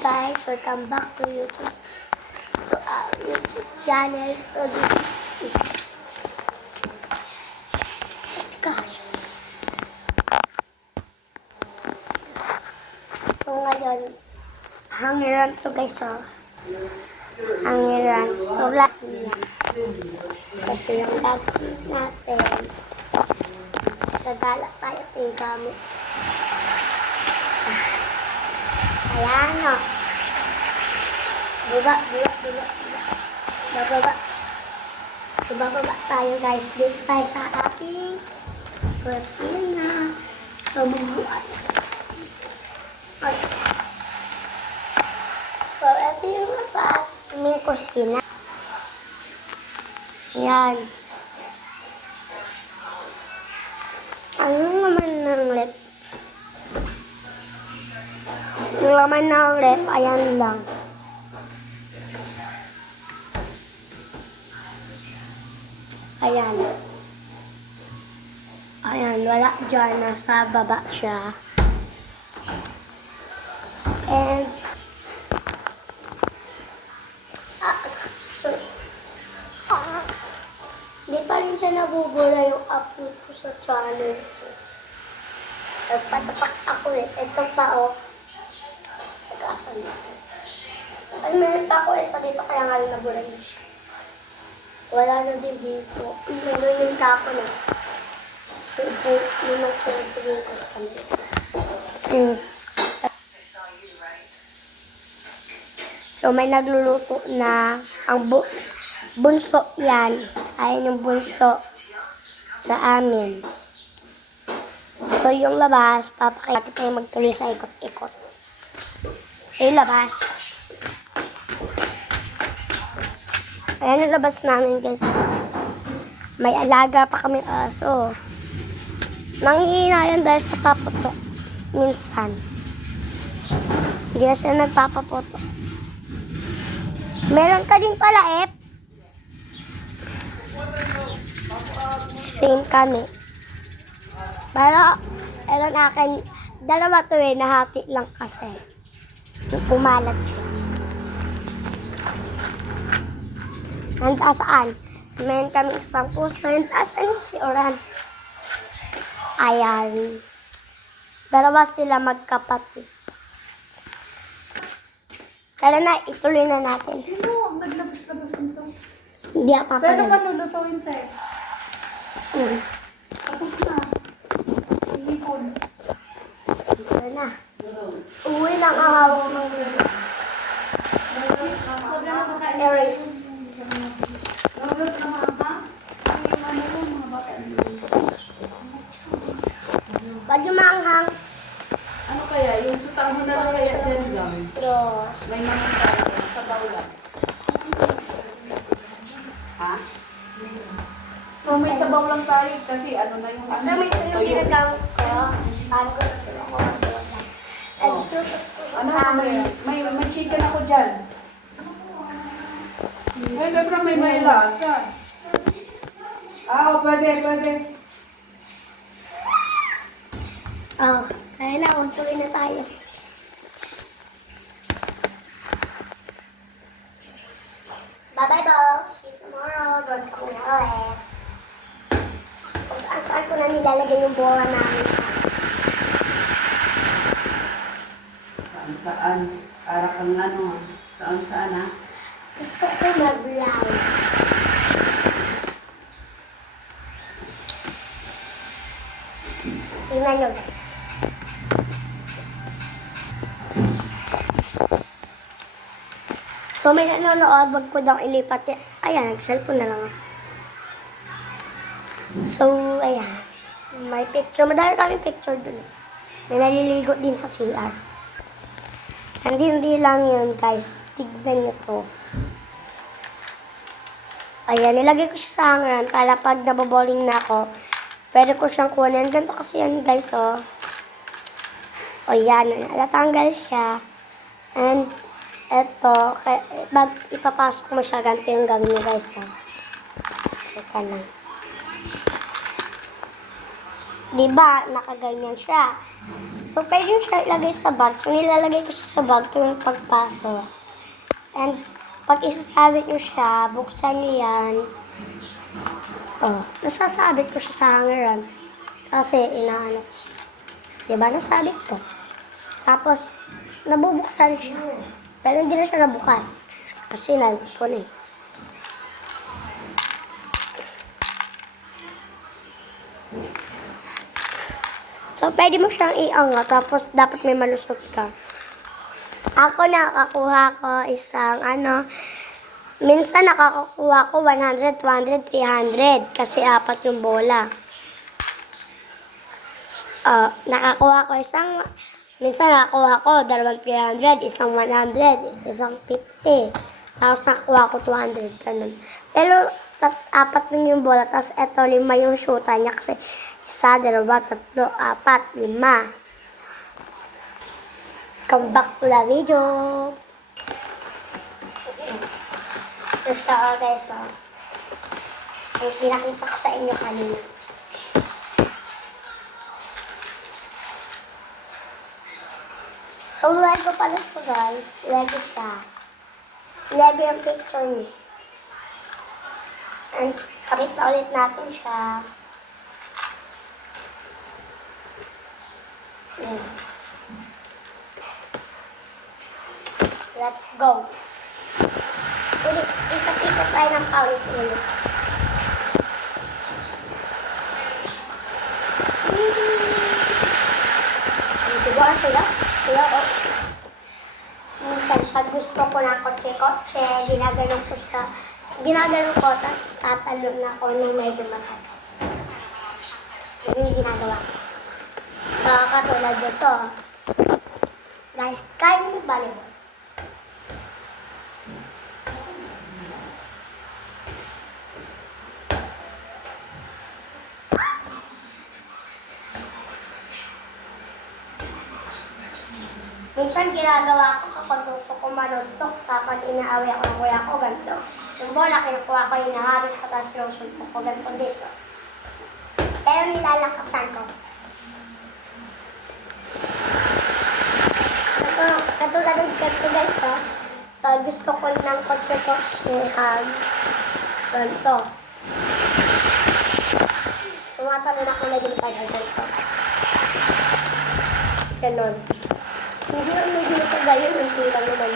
guys, welcome back to YouTube, to our YouTube channel. So this is gosh. So ngayon, hangiran to guys, oh. Hangiran. So laki yan. Kasi yung gagawin natin, gagala tayo yung gamit. Ayan, o. Baba tayo guys. Dito tayo sa ating kusina. So, bubuan. So, ito yung sa aming kusina. Ayan. Ano naman ng lip? Yung laman ng rep, ayan lang. Ayan. Ayan, wala dyan. Nasa baba siya. And, di pa rin siya nabubula yung upload ko sa channel. Nagpatapak ako eh. Ito pa oh. Ay, meron pa ako isa dito, kaya nga rin nabulay siya. Wala na din dito. Meron ka ako na. So, may mag-chilipiling ko sa kanila. So, may nagluluto na ang bunso yan. Ayan yung bunso sa amin. So, yung labas, papakita tayo magtuloy sa ikot-ikot. Yung labas. Ayan yung labas namin guys. May alaga pa kami aso. Nanghihina yan dahil sa paputok. Minsan. Hindi na siya nagpapaputok. Meron ka din pala Same kami. Pero, meron akin, dalawa to nahati lang kasi. Pumalat siya. Nanda saan? Meron kami isang puso. Nanda saan si Oran? Ayan. Dalawa sila magkapatid. Tara na, ituloy na natin. Sino ang naglabas-labas nito? Hindi ako Pero papagal. malulutuin tayo. Tapos na. Ihipon. Tara na. Uwi lang ang hawak ng erase. Noodles na mga yung ano mo, mga bata. Wag yung maanghang. Ano kaya? Yung sutang mo na lang kaya dyan lang. Pero, May mga tayo sa bawla. Ha? Kung may sabaw lang tayo kasi ano na yung ano. kami ito yung ginagamit ko. Bago ako mag-tulog. Ano na may chicken ako dyan. Ay, dapat may lasa. Ah, pwede. Oh, ayun na, tuloy na tayo. Bye-bye, boss. See you tomorrow. Doon kami na ulit. Kung saan ko na nilalagay yung bola namin. Saan? Para kang ano, saan ha? Gusto ko mag-vlog. Tingnan nyo, guys. So, may nanonood, wag ko daw ilipat yan. Ayan, nag-cellphone na lang ako. So, ayan. May picture. Madami kami picture dun. May naliligo din sa CR. Hindi lang yun, guys. Tignan nyo to. Ayan, nilagay ko siya sa hangaran para pag naboboring na ako, pwede ko siyang kunin. Ganito kasi yan, guys, oh. O, yan. Natanggal siya. And, eto, pag ipapasok mo siya, ganito yung gawin niya, guys, oh. Teka lang. Di ba, nakaganyan siya. So, pwede yung siya ilagay sa bag. So, nilalagay ko siya sa bag tuwing pagpasok. And, pag isasabit nyo siya, buksan nyo yan. Oh, nasasabit ko siya sa hangeran. Kasi, inaano. Di ba, nasabit ko. Tapos, nabubuksan siya. Pero hindi na siya nabukas. Kasi, nalit ko na eh. So, pwede mo siyang iangat, tapos dapat may malusot ka. Ako nakakuha ko isang minsan nakakakuha ko 100, 200, 300 kasi apat yung bola. Nakakuha ko minsan nakakuha ko 200, 300, isang 100, isang 50. Tapos nakakuha ko 200, ganun. Pero, apat lang yung bola, tapos eto 5 yung shoota niya kasi 1, 2, 3, 4, 5. Come back to the video. Ito guys, yung pinakita ko sa inyo kanina. So, Lego pala ito guys. Lego siya. Lego yung picture niya. And, kapit na ulit natin siya. Let's go. Ikot-ikot tayo ng paulit-ulit. Diba sila? Oh. Minsan, pag gusto ko ng kotse-kotse, ginaganon ko siya. Ginaganon ko, tapos tatalon na ako ng medyo matagal. Yun yung ginagawa ko. Katulad dito. Guys, kaya mo volleyball. Minsan ginagawa ko kapag gusto ko manuntok, kapag inaaway ako ng kuya ko, ganito. Yung bola, kinukuha ko, hinahabis ko, tapos sinusuntok ko, ganito din. Pero nilalakasan ko. Katulad ng ganito guys, pag gusto ko ng kotse-kotse, ganito. Tumatalon ako na din pag ganito. Ganon. Hindi lang medyo matagayon, hindi lang naman.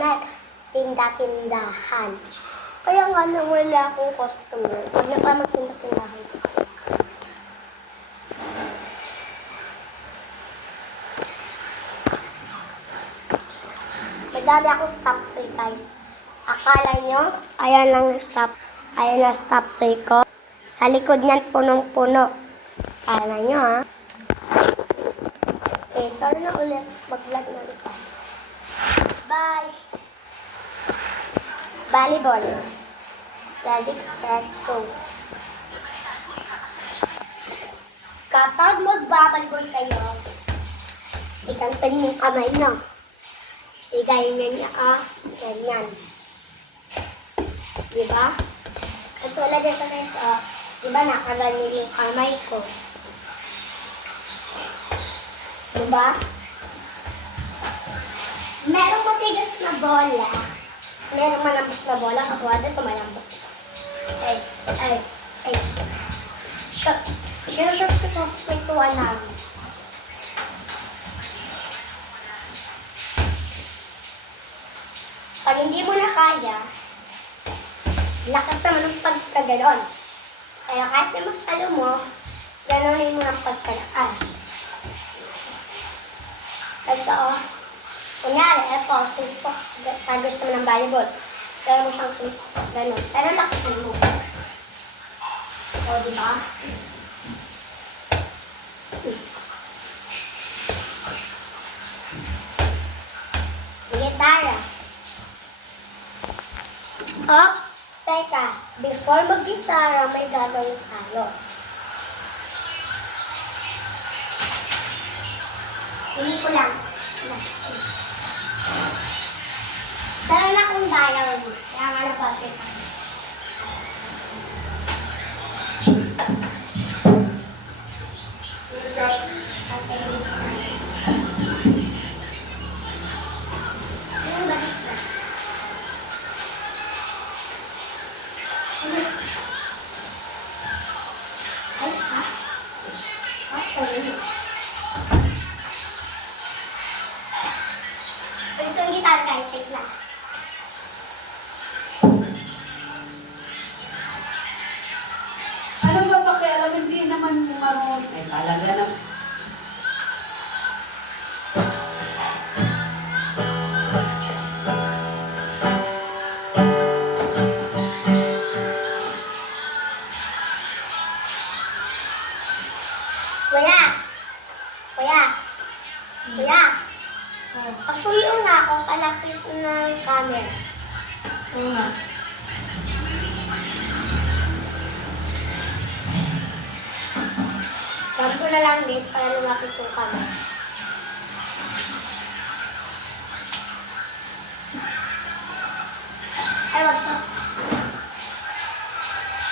Next, tinda-tindahan. Kaya nga nang wala akong customer, huwag na pa magtinda-tindahan. Madami akong stop toy guys. Akala nyo, ayan lang stop. Ayan na stop toy ko. Sa likod niyan, punong-puno. Akala nyo Okay, tara na ulit. Mag-vlog na ulit tayo. Bye! Volleyball. Ready, set, go. Kapag mag-volleyball kayo, ikantan mo yung kamay nyo. Ganyan niya, ganyan. Diba? Katulad ito guys, diba nakaganyan yung kamay ko. Diba? Merong matigas na bola. Merong malambot na bola. Katulad ito malambot. Ay. Shot. Sinashot ko sa pintuan namin. Pag hindi mo na kaya, lakas naman ng pagkaganon. Kaya kahit na magsalo mo, ganonin mo ng pagkalakas. Ganito kunyari, eto, sumpok. Pag gusto mo ng volleyball, gano'n mo siyang sumpok. Ganon. Pero lakasan mo. Diba? Gitara. Oops! Teka, before mag-gitara, may gagawin tayo. Hindi ko lang. Dala na akong dial. Kaya nga napagkit. Ay, sa? Ito yung gitar guys, check lang. Ano ba pakialam? Hindi naman marunong. Ay, talaga na. Kuya! Kuya! Kuya! Pasuyo nga ako palapit ng camera. Oo nga. Gawin ko na lang this para lumapit yung camera. Ay, wag to.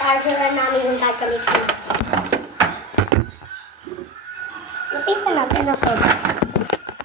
Charger na namin yung gagamitin. Lapitan natin na sobrang.